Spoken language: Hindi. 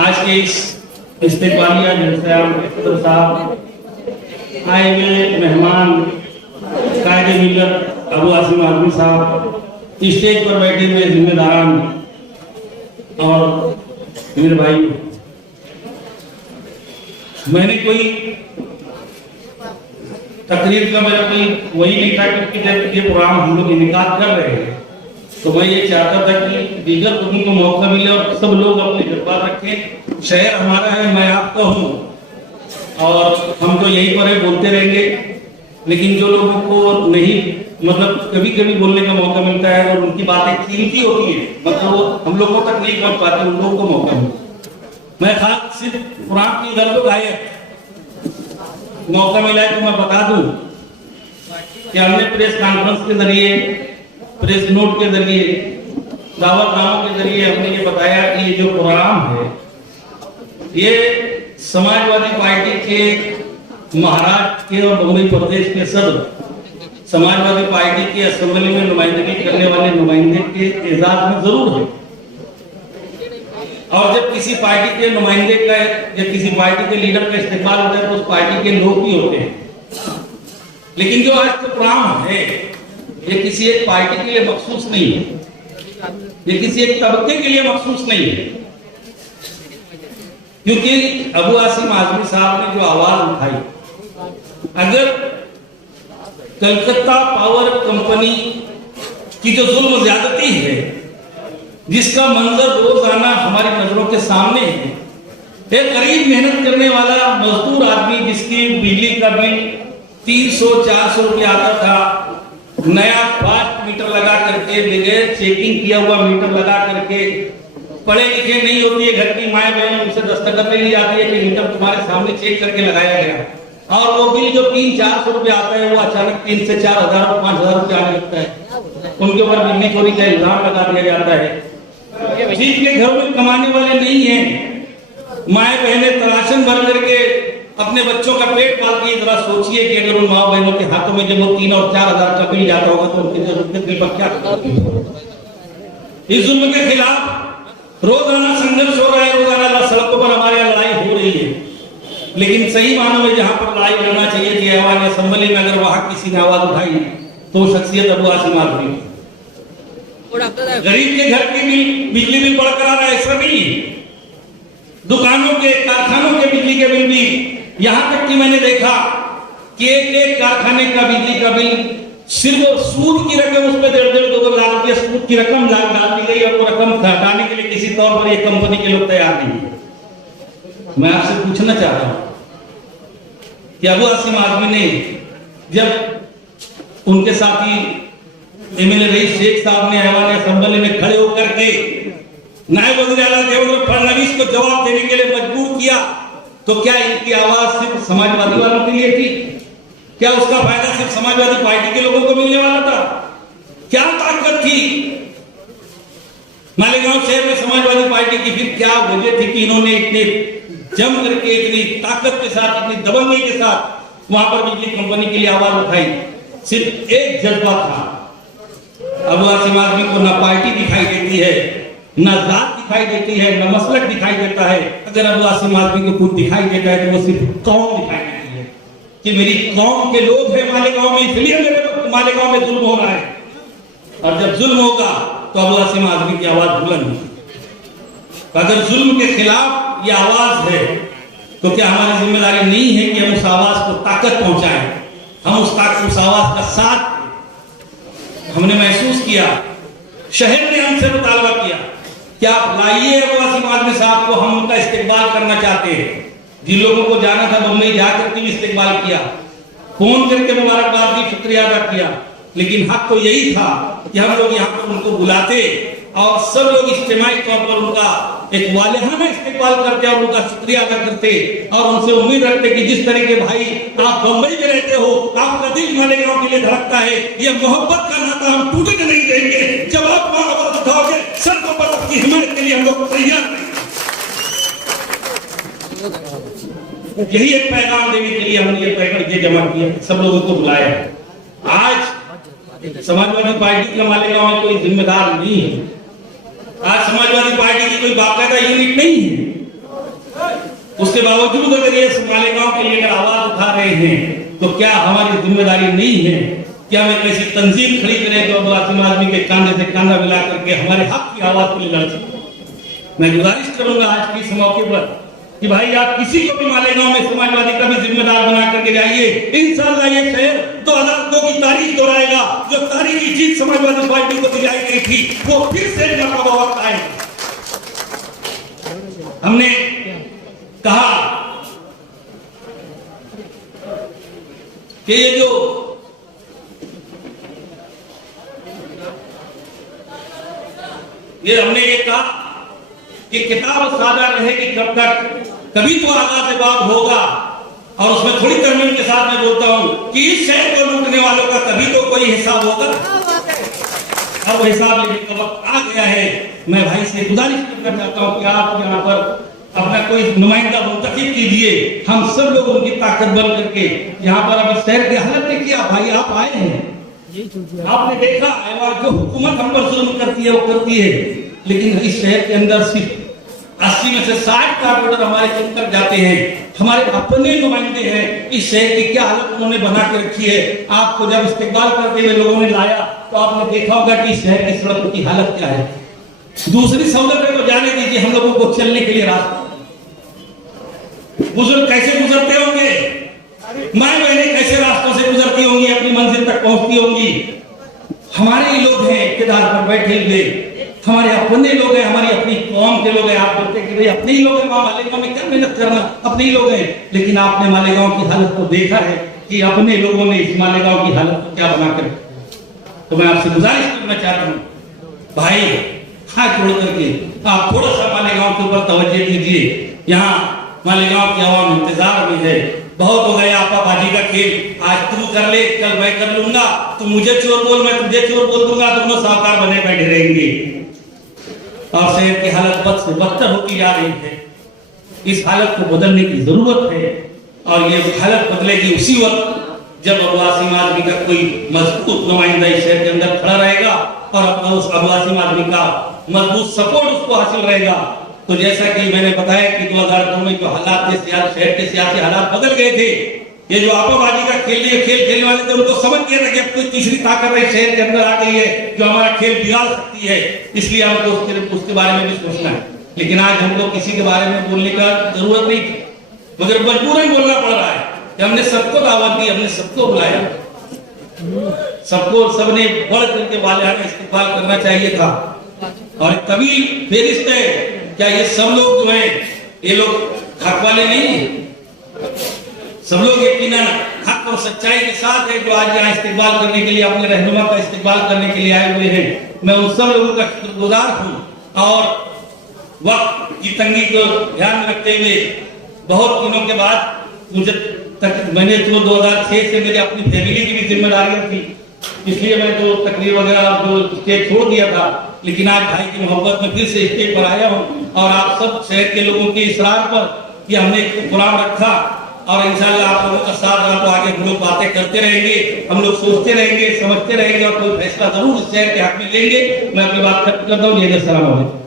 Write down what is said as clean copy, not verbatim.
आज के इस इस्तेकबालिया जलसा सदर साहब, आए हुए मेहमान, कायदे मिलत अबू आसिम आजमी साहब, स्टेज पर बैठे हुए जिम्मेदारान और मेरे भाई, मैंने कोई तकरीर का मेरा कोई वही नहीं था कि जब ये प्रोग्राम हम लोग इनेकाद कर रहे हैं तो मैं ये चाहता था कि दीगर लोगों को मौका मिले और सब लोग अपने जज्बात रखें। शहर हमारा है, मैं आपका हूँ और हम तो यहीं पर है, बोलते रहेंगे। लेकिन जो लोगों को नहीं मतलब कभी कभी बोलने का मौका मिलता है और उनकी बातें कीमती होती है, मतलब वो हम लोगों तक नहीं पहुंच पाते, उन लोगों को मौका मिलता। मैं खास सिर्फ कुरान की इधर लोग आए मौका मिला है तो मैं बता दूं कि हमने प्रेस कॉन्फ्रेंस के जरिए, प्रेस नोट के जरिए, दावतनामों के जरिए हमने ये बताया कि ये जो प्रोग्राम है ये समाजवादी पार्टी के महाराष्ट्र के और मुंबई प्रदेश के सदर समाजवादी पार्टी की असेंबली में नुमाइंदगी करने वाले नुमाइंदे के एजाज में जरूर है। और जब किसी पार्टी के नुमाइंदे का या किसी पार्टी के लीडर का इस्तेमाल होता है तो उस पार्टी के लोग भी होते हैं। लेकिन जो आज का प्रोग्राम है ये किसी एक पार्टी के लिए मखसूस नहीं है, ये किसी एक तबके के लिए मखसूस नहीं है। क्योंकि अबू आसिम आजमी साहब ने जो आवाज उठाई, अगर कलकत्ता पावर कंपनी की जो जुल्म ज्यादती है जिसका मंजर रोजाना हमारी नजरों के सामने है, एक गरीब मेहनत करने वाला मजदूर आदमी जिसकी बिजली का बिल 300-400 रुपया आता था, नया फास्ट मीटर लगा करके, बगैर चेकिंग किया हुआ मीटर लगा करके, पढ़े लिखे नहीं होती है घर की माए बहन, उनसे दस्तखत ले ली जाती है कि मीटर तुम्हारे सामने चेक करके लगाया गया, और वो बिल जो 300-400 रुपया आता है वो अचानक 3 से 4,000 और 5,000 रुपया आने लगता है। उनके ऊपर बिजली चोरी का इल्जाम लगा दिया जाता है। जिनके घर में कमाने वाले नहीं है, माए बहनें तराशन भर करके अपने बच्चों का पेट पालती है। जरा सोचिए कि अगर उन माँ बहनों के हाथों में जब वो 3 और 4,000 का बिल जाता होगा तो उनके दिल पर क्या इस जुल्म के खिलाफ रोजाना संघर्ष हो रहा है, रोजाना सड़कों पर हमारे लड़ाई हो रही है। लेकिन सही मानों में जहां पर लड़ाई लड़ना चाहिए थी आवाज असेंबली में, अगर वहां किसी ने आवाज उठाई तो शख्सियत अबू आसिम आजमी। गरीब के घर की बिजली बिल बढ़कर आ रहा है, ऐसा नहीं। दुकानों के, कारखानों के बिजली के बिल भी, यहां तक कि मैंने देखा कि एक कारखाने का बिजली का बिल सिर्फ सूद की रकम उस पर 1.5-2 लाख रुपया सूद की रकम डाल दी गई और वो रकम घटाने के लिए किसी तौर पर ये कंपनी के लोग तैयार नहीं है। मैं आपसे पूछना चाहता हूं कि अबू आसिम आजमी ने जब उनके साथी एमएलए रईस शेख साहब ने ऐवान असेंबली में खड़े होकर के नायब वज़ीर आला देवेंद्र फडणवीस को जवाब देने के लिए मजबूर किया, तो क्या इनकी आवाज सिर्फ समाजवादी वालों के लिए थी? क्या उसका फायदा सिर्फ समाजवादी पार्टी के लोगों को मिलने वाला था? क्या ताकत थी मालेगांव शहर में समाजवादी पार्टी की? फिर क्या वजह थी कि इन्होंने इतने जम करके, इतनी ताकत के साथ, इतनी दबंगई के साथ वहां पर बिजली कंपनी के लिए आवाज उठाई? सिर्फ एक जज्बा था। अबू आसिम आजमी को ना पार्टी दिखाई देती है, ना जात दिखाई देती है, ना मसलक दिखाई देता है। अगर अबू आसिम आजमी को कुछ दिखाई देता है तो वो सिर्फ कौम दिखाई देती है कि मेरी कौम के लोग हैं मालेगांव में, इसलिए मेरे मालेगांव में जुल्म हो रहा है। और जब जुल्म होगा तो अबू आसिम आजमी की आवाज बुलंद होगी। अगर जुल्म के खिलाफ ये आवाज है तो क्या हमारी जिम्मेदारी नहीं है कि हम उस आवाज को ताकत पहुंचाएं? हम उस आवाज का साथ हमने महसूस किया, शहर ने हमसे मुतालबा किया कि आप लाइए अबू आसिम आजमी साहब को, हम उनका इस्तेकबाल करना चाहते हैं। जिन लोगों को जाना था मुंबई जाकर के भी इस्तेकबाल किया, फोन करके मुबारकबाद दी, शुक्रिया अदा किया। लेकिन हक तो यही था कि हम लोग यहाँ पर उनको बुलाते और सब लोग इज्तिमाई तौर पर उनका एक वालिहाना इस्तेकबाल करते और उनका शुक्रिया अदा करते और उनसे उम्मीद रखते कि जिस तरह के भाई आप बंबई में रहते हो, आपका दिल मालेगांव के लिए धड़कता है, ये मोहब्बत का नाता हम टूटने नहीं देंगे। जब आप वहां आवाज उठाओगे सड़कों पर आपकी हिमायत के लिए हम लोग तैयार नहीं। यही एक पैगाम देने के लिए हमने ये जमा किया, सब लोगों को बुलाया। आज समाजवादी पार्टी का मालेगांव में कोई जिम्मेदार नहीं है। आज समाजवादी पार्टी की कोई बाकायदा यूनिट नहीं है। उसके बावजूद अगर ये मालेगांव के लिए अगर आवाज उठा रहे हैं तो क्या हमारी जिम्मेदारी नहीं है कि हम एक ऐसी तंजीम खड़ी करें जो आदिवासी आदमी के कांधे से कांधा मिला करके हमारे हक की आवाज के लिए लड़ सके। मैं गुजारिश करूंगा आज की इस मौके पर कि भाई आप किसी को भी मालेगांव में समाजवादी का भी जिम्मेदार बना करके जाइए, इंशाअल्लाह ये शहर 2002 की तारीख दोहराएगा। जो तारीखी जीत समाजवादी पार्टी को दिलाई गई थी वो फिर से वक्त आए। हमने कहा कि ये जो हमने ये कहा कि किताब साझा रहेगी कब तक, कभी तो आगाज बात होगा। और उसमें थोड़ी तरमीम के साथ मैं बोलता हूं कि इस शहर को लूटने वालों का कभी तो कोई हिसाब होगा। अब हिसाब लेने का वक्त आ गया है। मैं भाई से गुजारिश करना चाहता हूं कि आप यहाँ पर अपना कोई नुमाइंदा मुंतखब कीजिए, हम सब लोग उनकी ताकत बन करके यहाँ पर अब इस शहर की हालत देखिए। भाई आप आए हैं, आपने देखा जो हुकूमत हम पर जुल्म करती है वो करती है, लेकिन इस शहर के अंदर सिर्फ 80 में से 60 कारपोरेटर हमारे चुनकर जाते हैं, हमारे अपने नुमाइंदे हैं। इस शहर की क्या हालत उन्होंने बना के रखी है। आपको जब इस्तेकबाल करते हुए लोगों ने लाया तो आपने देखा होगा कि इस शहर की सड़कों की हालत क्या है। दूसरी सहूलतें तो जाने दीजिए, हम लोगों को चलने के लिए रास्ता, बुजुर्ग कैसे गुजरते होंगे, माए बहनें कैसे रास्तों से गुजरती होंगी, अपनी मंजिल तक पहुंचती होंगी। हमारे ही लोग हैं इक़्तिदार पर बैठे हुए, हमारे अपने लोग हैं, हमारी अपनी कौम के लोग हैं। आप बोलते कि भाई अपने ही लोग हैं, मालेगांव में क्या मेहनत करना, अपने ही लोग हैं। लेकिन आपने मालेगांव की हालत को देखा है कि अपने लोगों ने इस मालेगांव की हालत को क्या बनाकर। तो मैं आपसे गुजारिश करना चाहता हूँ भाई, हाथ जोड़ करके आप थोड़ा सा मालेगांव के ऊपर तवज्जो दीजिए। यहाँ मालेगांव की आवाम इंतजार में है। बहुत हो गया आपाबाजी का खेल, आज तू कर ले कल मैं कर लूंगा, तू मुझे चोर बोल मैं तुझे चोर बोल दूंगा, दोनों साहूकार बने बैठे रहेंगे और शहर की हालत बद से बदतर होती जा रही है। इस हालत को बदलने की जरूरत है और ये हालत बदलेगी उसी वक्त जब आदिवासी आदमी का कोई मजबूत नुमाइंदा इस शहर के अंदर खड़ा रहेगा और अपना उस आदिवासी आदमी का मजबूत सपोर्ट उसको हासिल रहेगा। तो जैसा कि मैंने बताया कि 2002 में जो हालात थे, शहर के सियासी हालात बदल गए थे। ये जो आपाबाजी का खेल खेलने वाले थे उनको समझ गया था कि अब कोई तीसरी ताकत है शहर के अंदर आ गई है जो हमारा खेल बिगाड़ सकती है, इसलिए हमको उसके बारे में भी सोचना है। लेकिन आज हमको किसी के बारे में बोलने का जरूरत नहीं थी, मगर मजबूरन बोलना पड़ रहा है कि हमने सबको दावत दी, हमने सबको बुलाया, सबने बढ़ करके वाले इस्तेमाल करना चाहिए था। और तवील फेरिस्त है, क्या ये सब लोग जो है ये लोग हक वाले नहीं है? सब लोग यकीनन हक और सच्चाई के साथ है जो आज यहाँ इस्तेमाल करने के लिए, अपने रहनुमा का इस्तेमाल करने के लिए आए हुए हैं। मैं उन सब लोगों का शुक्रगुजार हूँ और वक्त की तंगी को ध्यान में रखते हुए बहुत दिनों के बाद मुझे मैंने तो 2006 से मेरी अपनी फैमिली की भी जिम्मेदारियां थी, इसलिए मैं तो तकरीर वगैरह जो स्टेज छोड़ दिया था। लेकिन आज भाई की मोहब्बत में फिर से स्टेज पर आया हूँ और आप सब शहर के लोगों के इसरार पर कि हमने एक प्रोग्राम रखा और इंशाल्लाह आप लोगों का साथ रहा तो आगे हम लोग बातें करते रहेंगे, हम लोग सोचते रहेंगे, समझते रहेंगे और कोई फैसला जरूर इस शहर के हक में लेंगे। मैं अपनी बात खत्म करता हूँ।